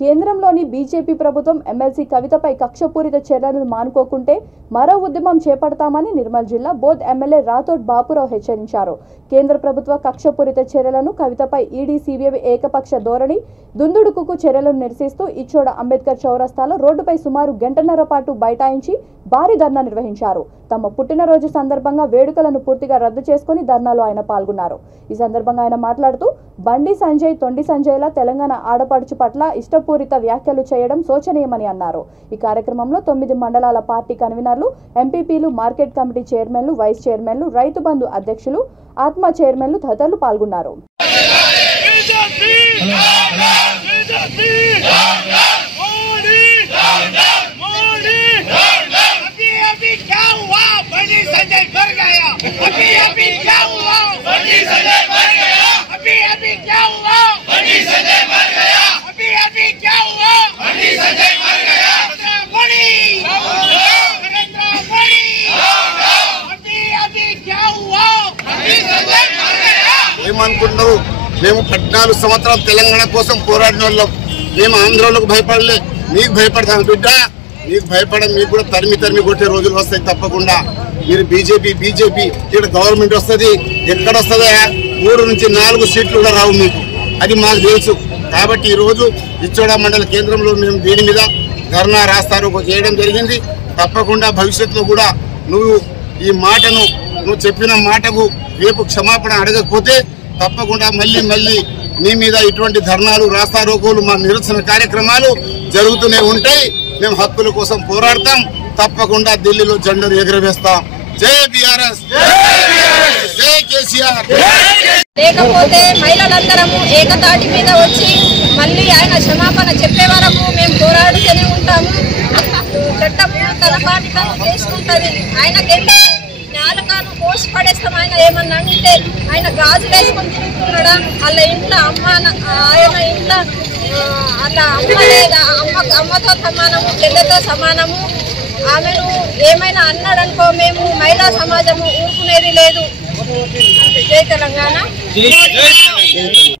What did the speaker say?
కేంద్రంలోని బీజేపీ ప్రభుత్వం ఎమ్మెల్సీ కవితపై కక్షపూరిత చర్యలను మానుకోకుంటే మరో ఉద్యమం చేపడతామని నిర్మల్ జిల్లా బోధ్ ఎమ్మెల్యే రాథోడ్ బాపురావు హెచ్చరించారు. కేంద్ర ప్రభుత్వ కక్షపూరిత చర్యలను కవితపై ఈడీ సిబిఐ ఏకపక్ష ధోరణి దుందుడుకు చర్యలను నిరసిస్తూ ఇచ్చోడ అంబేద్కర్ చౌరస్తాలో రోడ్డుపై సుమారు గంటన్నర పాటు బైఠాయించి భారీ ధర్నా నిర్వహించారు. తమ పుట్టినరోజు సందర్భంగా వేడుకలను పూర్తిగా రద్దు చేసుకుని ధర్నాలో ఆయన పాల్గొన్నారు. ఈ సందర్భంగా ఆయన మాట్లాడుతూ బండి సంజయ్ తొండి సంజయ్ల తెలంగాణ ఆడపడుచు పట్ల ఇష్టపూరిత వ్యాఖ్యలు చేయడం శోచనీయమని అన్నారు. ఈ కార్యక్రమంలో 9 మండలాల పార్టీ కన్వీనర్లు, ఎంపీపీలు, మార్కెట్ కమిటీ చైర్మన్లు, వైస్ చైర్మన్లు, రైతు బంధు అధ్యక్షులు, ఆత్మ చైర్మన్లు తదితరులు పాల్గొన్నారు. ఏమనుకుంటున్నావు? మేము 14 సంవత్సరాలు తెలంగాణ కోసం పోరాడిన వాళ్ళం. మేము ఆంధ్రోళ్ళకు భయపడలే, మీకు భయపడతాను బిడ్డ. మీకు భయపడం మీకు కూడా తరిమి కొట్టే రోజులు వస్తాయి తప్పకుండా. మీరు బీజేపీ ఇక్కడ గవర్నమెంట్ వస్తుంది. ఎక్కడ వస్తుందా? 3 నుంచి 4 సీట్లు కూడా రావు మీకు, అది మాకు తెలుసు. కాబట్టి ఈరోజు ఇచ్చోడ మండల కేంద్రంలో మేము దీని మీద ధర్నా రాస్తారు చేయడం జరిగింది. తప్పకుండా భవిష్యత్తులో కూడా నువ్వు ఈ మాటను, నువ్వు చెప్పిన మాటకు రేపు క్షమాపణ అడగకపోతే తప్పకుండా మళ్ళీ నీ మీద ఇటువంటి ధర్నాలు, రాస్తారోకోలు, మా నిరసన కార్యక్రమాలు జరుగుతూనే ఉంటాయి. మేము హక్కుల కోసం పోరాడతాం. తప్పకుండా ఢిల్లీలో జెండాను ఎగురవేస్తాం. జై బీఆర్ఎస్, జై కేసీఆర్. లేకపోతే మహిళలందరము ఏకతాటి మీద వచ్చి మళ్ళీ ఆయన క్షమాపణ చెప్పే వరకు మేము పోరాడుతూనే ఉంటాము. చట్టం తన పాటి తను చేసుకుంటుంది. ఆయనకెందుకు నాలుకాను కోసి పడేస్తాం. ఆయన ఏమన్నా అంటే ఆయన గాజులు వేసుకొని తిరుగుతున్నాడా? వాళ్ళ ఇంట్లో ఆయన ఇంట్లో అలా అమ్మ లేదా? అమ్మతో సమానము, చెల్లెతో సమానము. ఆమెను ఏమైనా అన్నాడనుకో మేము మహిళా సమాజము ఊరుకునేది లేదు. జై తెలంగాణ.